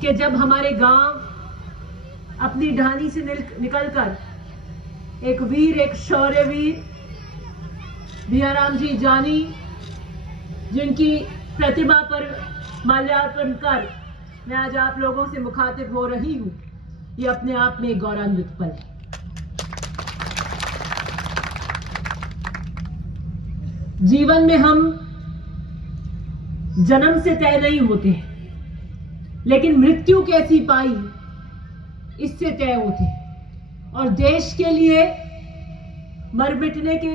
कि जब हमारे गांव अपनी ढानी से निकलकर एक वीर, एक शौर्यवीर भैयाराम जी जानी, जिनकी प्रतिमा पर माल्यार्पण कर मैं आज आप लोगों से मुखातिब हो रही हूं, ये अपने आप में एक गौरवान्वित पल है। जीवन में हम जन्म से तय नहीं होते हैं, लेकिन मृत्यु कैसी पाई इससे तय होते हैं। और देश के लिए मर मिटने के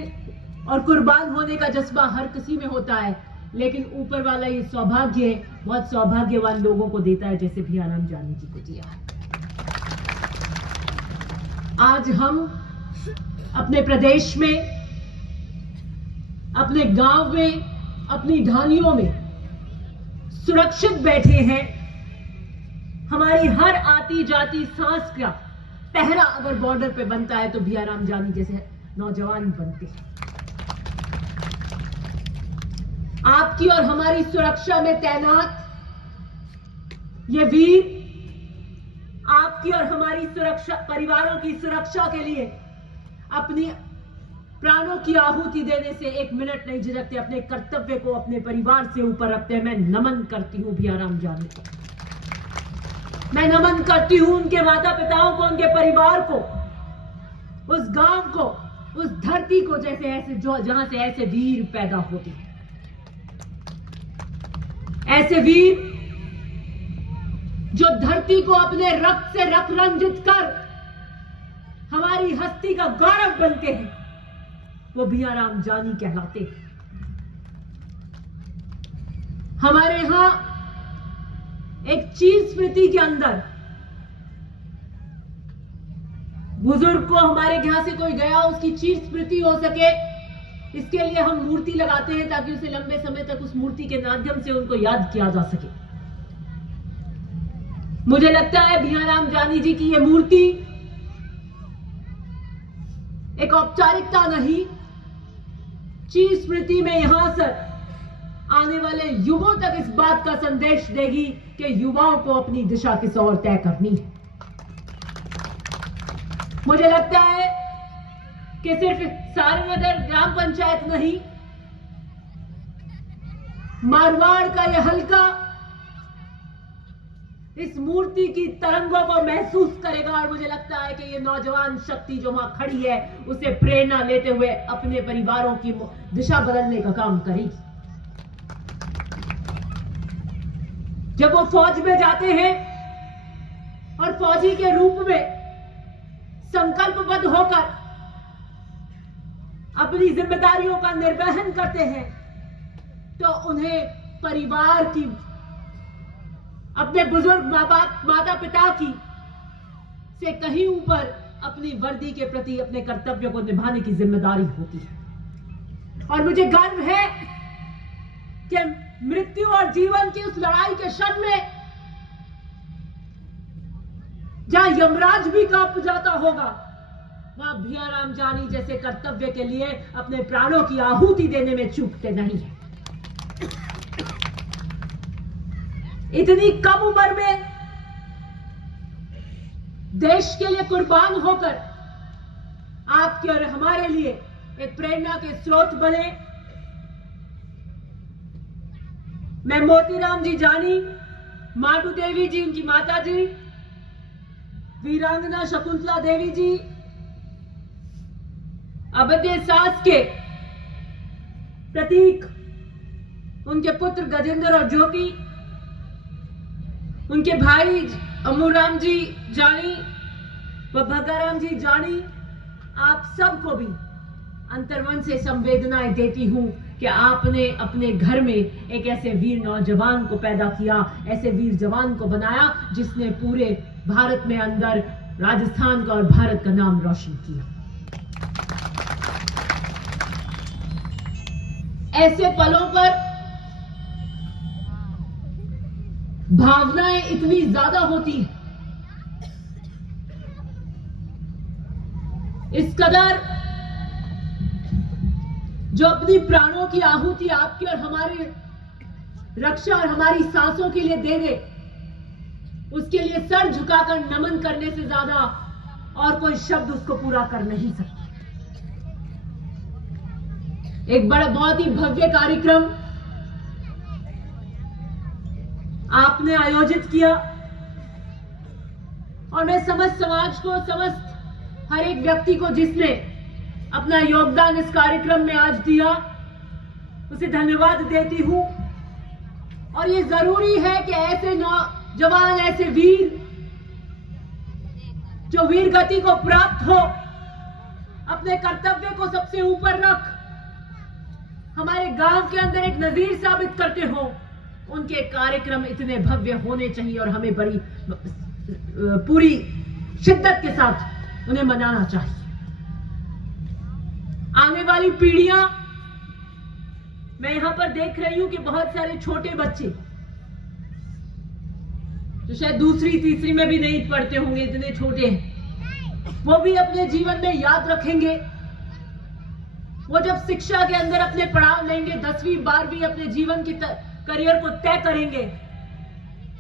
और कुर्बान होने का जज्बा हर किसी में होता है, लेकिन ऊपर वाला ये सौभाग्य बहुत सौभाग्यवान लोगों को देता है, जैसे भैयाराम जानी जी को दिया है। आज हम अपने प्रदेश में, अपने गांव में, अपनी ढानियों में सुरक्षित बैठे हैं। हमारी हर आती जाती सांस का पहरा अगर बॉर्डर पे बनता है तो भैयाराम जानी जैसे नौजवान बनते हैं। आपकी और हमारी सुरक्षा में तैनात ये वीर आपकी और हमारी सुरक्षा, परिवारों की सुरक्षा के लिए अपनी प्राणों की आहुति देने से एक मिनट नहीं झिझकते, अपने कर्तव्य को अपने परिवार से ऊपर रखते हैं। मैं नमन करती हूं भैयाराम जानी को, मैं नमन करती हूं उनके माता पिताओं को, उनके परिवार को, उस गांव को, उस धरती को, जैसे ऐसे जहां से ऐसे वीर पैदा होते हैं। ऐसे वीर जो धरती को अपने रक्त से रक्त रंजित कर हमारी हस्ती का गौरव बनते हैं, वो भैयाराम जानी कहलाते हैं। हमारे यहां एक चीज स्मृति के अंदर बुजुर्ग को, हमारे यहां से कोई गया उसकी चीज स्मृति हो सके, इसके लिए हम मूर्ति लगाते हैं ताकि उसे लंबे समय तक उस मूर्ति के माध्यम से उनको याद किया जा सके। मुझे लगता है भैयाराम जानी जी की यह मूर्ति एक औपचारिकता नहीं, चीज स्मृति में यहां से आने वाले युगों तक इस बात का संदेश देगी कि युवाओं को अपनी दिशा किस ओर तय करनी है। मुझे लगता है कि सिर्फ सारंगनगर ग्राम पंचायत नहीं, मारवाड़ का यह हल्का इस मूर्ति की तरंगों को महसूस करेगा, और मुझे लगता है कि ये नौजवान शक्ति जो वहां खड़ी है उसे प्रेरणा लेते हुए अपने परिवारों की दिशा बदलने का काम करेगी। जब वो फौज में जाते हैं और फौजी के रूप में संकल्पबद्ध होकर अपनी जिम्मेदारियों का निर्वहन करते हैं, तो उन्हें परिवार की, अपने बुजुर्ग माँ बाप, माता पिता की से कहीं ऊपर अपनी वर्दी के प्रति अपने कर्तव्य को निभाने की जिम्मेदारी होती है। और मुझे गर्व है कि मृत्यु और जीवन की उस लड़ाई के क्षण में जहां यमराज भी कांप जाता होगा, वहां भैयाराम जानी जैसे कर्तव्य के लिए अपने प्राणों की आहुति देने में चूकते नहीं है। इतनी कम उम्र में देश के लिए कुर्बान होकर आपके और हमारे लिए एक प्रेरणा के स्रोत बने। मैं मोतीराम जी जानी, माडू देवी जी उनकी माता जी, वीरांगना शकुंतला देवी जी, अवध्य सास के प्रतीक उनके पुत्र गजेंद्र और ज्योति, उनके भाई अमूराम जी जानी व भगाराम जी जानी, आप सबको भी अंतर्मन से संवेदनाएं देती हूं कि आपने अपने घर में एक ऐसे वीर नौजवान को पैदा किया, ऐसे वीर जवान को बनाया जिसने पूरे भारत में अंदर राजस्थान का और भारत का नाम रोशन किया। ऐसे पलों पर भावनाएं इतनी ज्यादा होती हैं, इस कदर जो अपनी प्राणों की आहुति आपकी और हमारी रक्षा और हमारी सांसों के लिए दे दे, उसके लिए सर झुकाकर नमन करने से ज्यादा और कोई शब्द उसको पूरा कर नहीं सकता। एक बड़ा बहुत ही भव्य कार्यक्रम आपने आयोजित किया और मैं समस्त समाज को, समस्त हर एक व्यक्ति को जिसने अपना योगदान इस कार्यक्रम में आज दिया, उसे धन्यवाद देती हूं। और ये जरूरी है कि ऐसे नौजवान, ऐसे वीर जो वीर गति को प्राप्त हो, अपने कर्तव्य को सबसे ऊपर रख हमारे गांव के अंदर एक नजीर साबित करते हो, उनके कार्यक्रम इतने भव्य होने चाहिए और हमें बड़ी पूरी शिद्दत के साथ उन्हें मनाना चाहिए। आने वाली पीढ़ियां, मैं यहां पर देख रही हूं कि बहुत सारे छोटे बच्चे जो शायद दूसरी तीसरी में भी नहीं पढ़ते होंगे, इतने छोटे हैं, वो भी अपने जीवन में याद रखेंगे। वो जब शिक्षा के अंदर अपने पड़ाव लेंगे, 10वीं 12वीं अपने जीवन की करियर को तय करेंगे,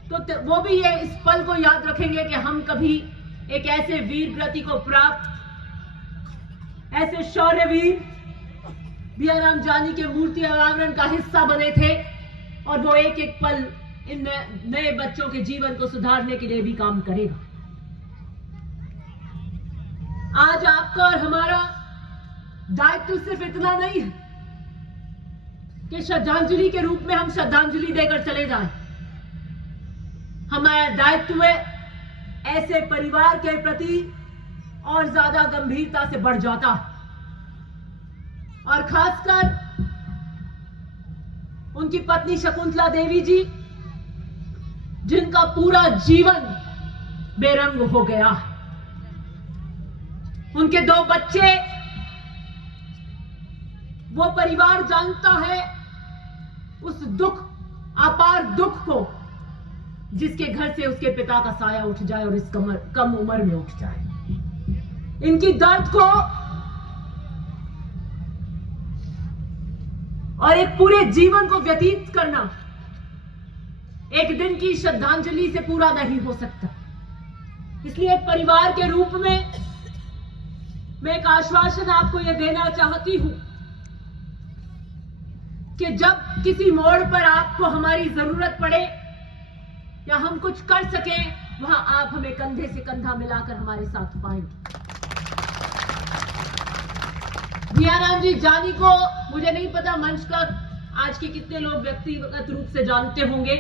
तो वो भी ये इस पल को याद रखेंगे कि हम कभी एक ऐसे वीर गति को प्राप्त, ऐसे शौर्यवीर भैयाराम जानी के मूर्ति अनावरण का हिस्सा बने थे और वो एक एक पल इन नए बच्चों के जीवन को सुधारने के लिए भी काम करेगा। आज आपका और हमारा दायित्व सिर्फ इतना नहीं है कि श्रद्धांजलि के रूप में हम श्रद्धांजलि देकर चले जाएं। हमारा दायित्व ऐसे परिवार के प्रति और ज्यादा गंभीरता से बढ़ जाता है और खासकर उनकी पत्नी शकुंतला देवी जी, जिनका पूरा जीवन बेरंग हो गया है। उनके 2 बच्चे, वो परिवार जानता है उस दुख, अपार दुख को, जिसके घर से उसके पिता का साया उठ जाए और इस कम उम्र में उठ जाए। इनकी दर्द को और एक पूरे जीवन को व्यतीत करना एक दिन की श्रद्धांजलि से पूरा नहीं हो सकता। इसलिए एक परिवार के रूप में मैं एक आश्वासन आपको यह देना चाहती हूं कि जब किसी मोड़ पर आपको हमारी जरूरत पड़े या हम कुछ कर सकें, वहां आप हमें कंधे से कंधा मिलाकर हमारे साथ पाएंगे। भैयाराम जी जानी को मुझे नहीं पता मंच का आज के कितने लोग व्यक्तिगत रूप से जानते होंगे,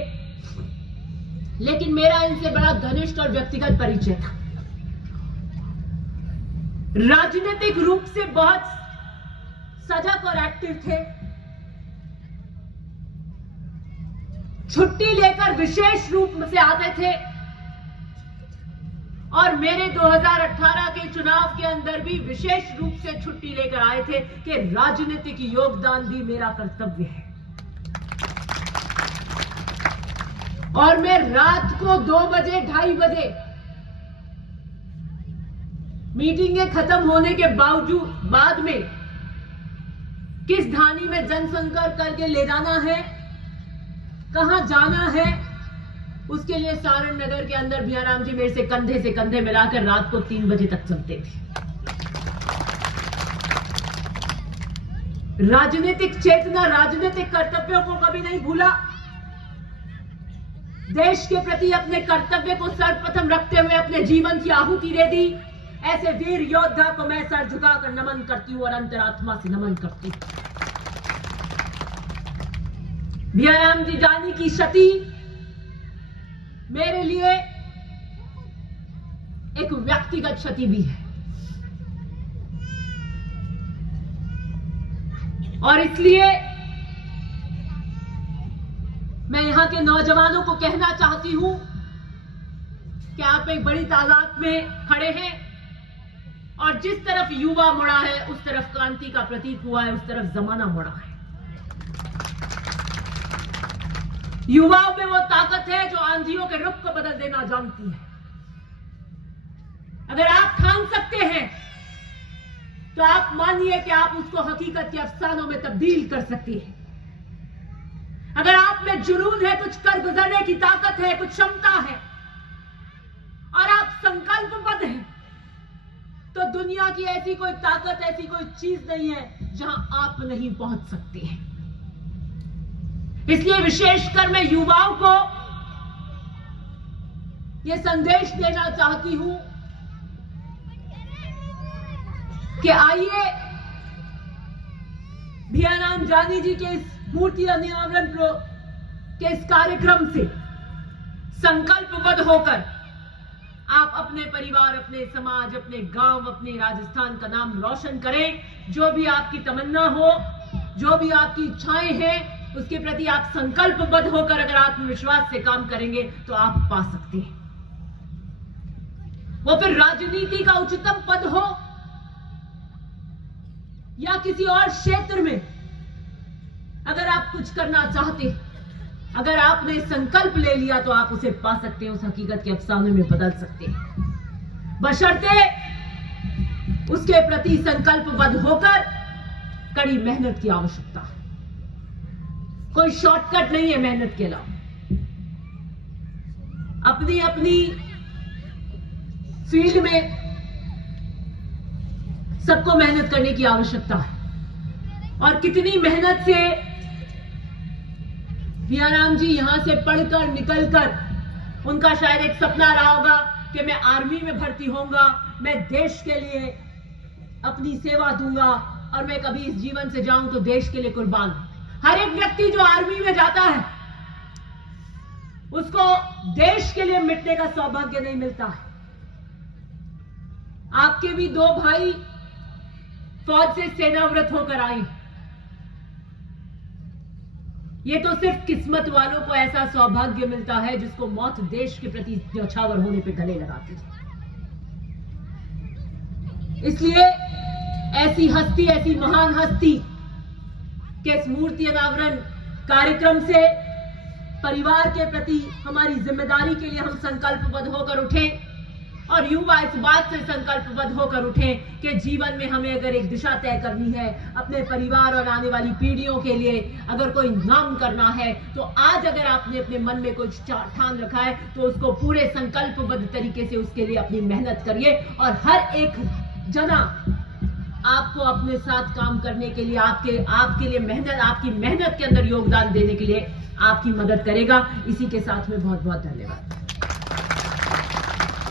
लेकिन मेरा इनसे बड़ा घनिष्ठ और व्यक्तिगत परिचय था। राजनीतिक रूप से बहुत सजग और एक्टिव थे। छुट्टी लेकर विशेष रूप से आते थे और मेरे 2018 के चुनाव के अंदर भी विशेष रूप से छुट्टी लेकर आए थे कि राजनीतिक योगदान भी मेरा कर्तव्य है। और मैं रात को 2 बजे 2:30 बजे मीटिंगें खत्म होने के बाद में किस धानी में जनसंपर्क करके ले जाना है, कहां जाना है, उसके लिए सारण नगर के अंदर भैयाराम जी मेरे से कंधे मिलाकर रात को 3 बजे तक चलते थे। राजनीतिक चेतना, राजनीतिक कर्तव्यों को कभी नहीं भूला। देश के प्रति अपने कर्तव्य को सर्वप्रथम रखते हुए अपने जीवन की आहुति दे दी। ऐसे वीर योद्धा को मैं सर झुकाकर नमन करती हूं और अंतरात्मा से नमन करती हूं। भैयाराम जी जानी की क्षति मेरे लिए एक व्यक्तिगत क्षति भी है और इसलिए मैं यहां के नौजवानों को कहना चाहती हूं कि आप एक बड़ी तादाद में खड़े हैं और जिस तरफ युवा मुड़ा है उस तरफ क्रांति का प्रतीक हुआ है, उस तरफ जमाना मुड़ा है। युवाओं में वो ताकत है जो आंधियों के रुख को बदल देना जानती है। अगर आप ठान सकते हैं तो आप मानिए कि आप उसको हकीकत के अफसानों में तब्दील कर सकते हैं। अगर आप में जुनून है, कुछ कर गुजरने की ताकत है, कुछ क्षमता है, संकल्पबद्ध हैं, तो दुनिया की ऐसी कोई ताकत, ऐसी कोई चीज नहीं है जहां आप नहीं पहुंच सकते हैं। इसलिए विशेषकर मैं युवाओं को यह संदेश देना चाहती हूं कि आइए भैयाराम जानी जी के इस मूर्ति अनावरण के इस कार्यक्रम से संकल्पबद्ध होकर आप अपने परिवार, अपने समाज, अपने गांव, अपने राजस्थान का नाम रोशन करें। जो भी आपकी तमन्ना हो, जो भी आपकी इच्छाएं हैं, उसके प्रति आप संकल्पबद्ध होकर अगर आत्मविश्वास से काम करेंगे तो आप पा सकते हैं। वो फिर राजनीति का उच्चतम पद हो या किसी और क्षेत्र में, अगर आप कुछ करना चाहते, अगर आपने संकल्प ले लिया तो आप उसे पा सकते हैं, उस हकीकत के अफसाने में बदल सकते हैं, बशर्ते उसके प्रति संकल्पबद्ध होकर कड़ी मेहनत की आवश्यकता है। कोई शॉर्टकट नहीं है मेहनत के अलावा। अपनी अपनी फील्ड में सबको मेहनत करने की आवश्यकता है, और कितनी मेहनत से भैयाराम जी यहां से पढ़कर निकलकर उनका शायद एक सपना रहा होगा कि मैं आर्मी में भर्ती होऊंगा, मैं देश के लिए अपनी सेवा दूंगा और मैं कभी इस जीवन से जाऊं तो देश के लिए कुर्बान। हर एक व्यक्ति जो आर्मी में जाता है उसको देश के लिए मिटने का सौभाग्य नहीं मिलता है। आपके भी दो भाई फौज से सेनाव्रत होकर आए। ये तो सिर्फ किस्मत वालों को ऐसा सौभाग्य मिलता है जिसको मौत देश के प्रति न्यौछावर होने पे गले लगाती है। इसलिए ऐसी हस्ती, ऐसी महान हस्ती के इस मूर्ति अनावरण कार्यक्रम से परिवार के प्रति हमारी जिम्मेदारी के लिए हम संकल्पबद्ध होकर उठें, और युवा इस बात से संकल्पबद्ध होकर उठें कि जीवन में हमें अगर एक दिशा तय करनी है, अपने परिवार और आने वाली पीढ़ियों के लिए अगर कोई नाम करना है, तो आज अगर आपने अपने मन में कुछ ठान रखा है तो उसको पूरे संकल्पबद्ध तरीके से उसके लिए अपनी मेहनत करिए। और हर एक जना आपको अपने साथ काम करने के लिए, आपके लिए मेहनत, आपकी मेहनत के अंदर योगदान देने के लिए आपकी मदद करेगा। इसी के साथ में बहुत बहुत धन्यवाद।